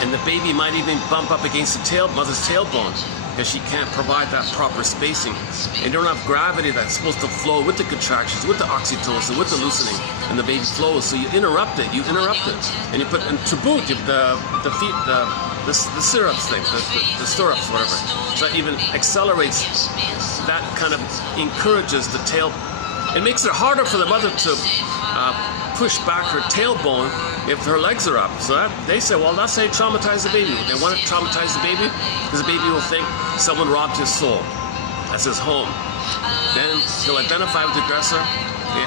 and the baby might even bump up against the mother's tailbone because she can't provide that proper spacing. And you don't have gravity that's supposed to flow with the contractions, with the oxytocin, with the loosening, and the baby flows. So you interrupt it, and you put, and to boot, the feet, the syrups thing, the stirrups, whatever. So that even accelerates, that kind of encourages the tail. It makes it harder for the mother to push back her tailbone if her legs are up. So that, they say, well, that's how you traumatize the baby. They want to traumatize the baby because the baby will think someone robbed his soul. That's his home. Then he'll identify with the aggressor,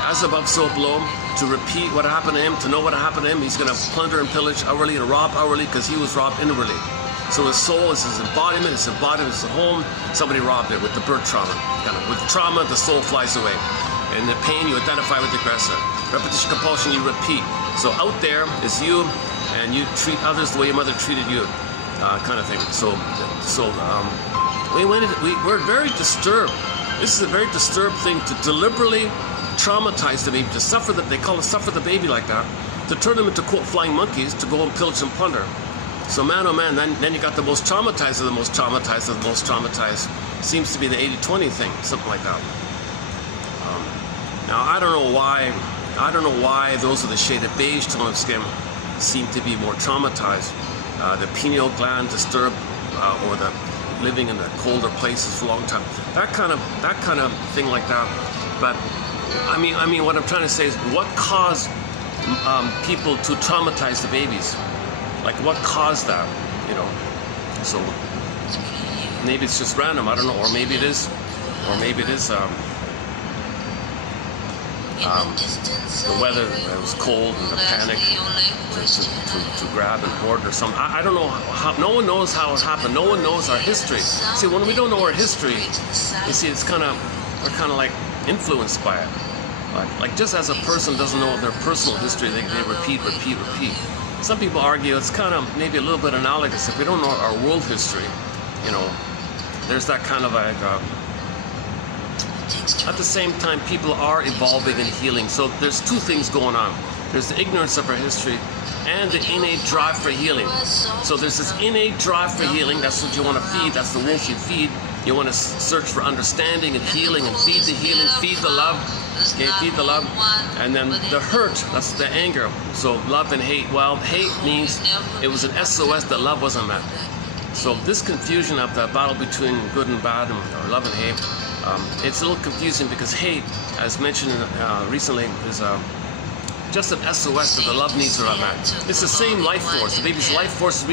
as above, so below, to repeat what happened to him, to know what happened to him. He's going to plunder and pillage outwardly and rob outwardly because he was robbed inwardly. So his soul is his embodiment, is the home. Somebody robbed it with the birth trauma. Kind of, with trauma, the soul flies away. In the pain, you identify with the aggressor. Repetition, compulsion, you repeat. So out there is you, and you treat others the way your mother treated you, kind of thing. We're very disturbed. This is a very disturbed thing to deliberately traumatize the baby, to suffer they call it suffer the baby like that, to turn them into, quote, flying monkeys, to go and pillage and plunder. So man, oh man, then you got the most traumatized of the most traumatized of the most traumatized. Seems to be the 80-20 thing, something like that. Now I don't know why those with the shaded beige tone of skin seem to be more traumatized. The pineal gland disturbed, or the living in the colder places for a long time. That kind of thing like that. But I mean, what I'm trying to say is, what caused people to traumatize the babies? Like, what caused that? You know. So maybe it's just random. I don't know. Or maybe it is. The weather, it was cold, and the panic to grab and hoard or something. I don't know how. No one knows how it happened. No one knows our history. See, when we don't know our history, you see, we're kind of like influenced by it. Like just as a person doesn't know their personal history, they repeat. Some people argue it's kind of maybe a little bit analogous. If we don't know our world history, you know, there's that kind of like. At the same time, people are evolving and healing. So there's two things going on. There's the ignorance of our history and the innate drive for healing. So there's this innate drive for healing. That's what you want to feed. That's the wolf you feed. You want to search for understanding and healing and feed the healing, feed the love. Okay, feed the love. And then the hurt, that's the anger. So love and hate. Well, hate means it was an SOS that love wasn't met. So this confusion of the battle between good and bad, or love and hate, it's a little confusing because hate, as mentioned recently, is just an SOS that the love needs are not met. It's the same life force. The baby's life force is